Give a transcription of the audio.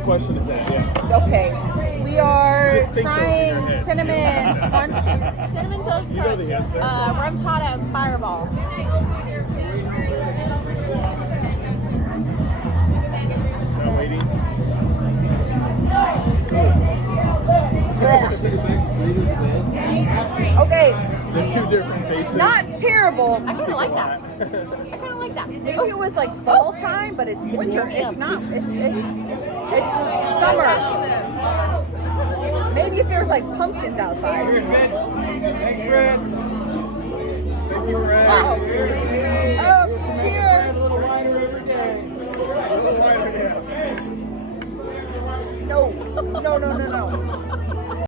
the question is at, yeah. Okay. We are Just think those in trying your head. cinnamon crunch, cinnamon toast You know crunch, the answer. rum chata and fireball. No waiting. Okay, The two different faces. not terrible. I kind of like that. I kind of like that. Oh, it was like fall time, but it's winter. It's not. It's summer. Maybe if there was like pumpkins outside.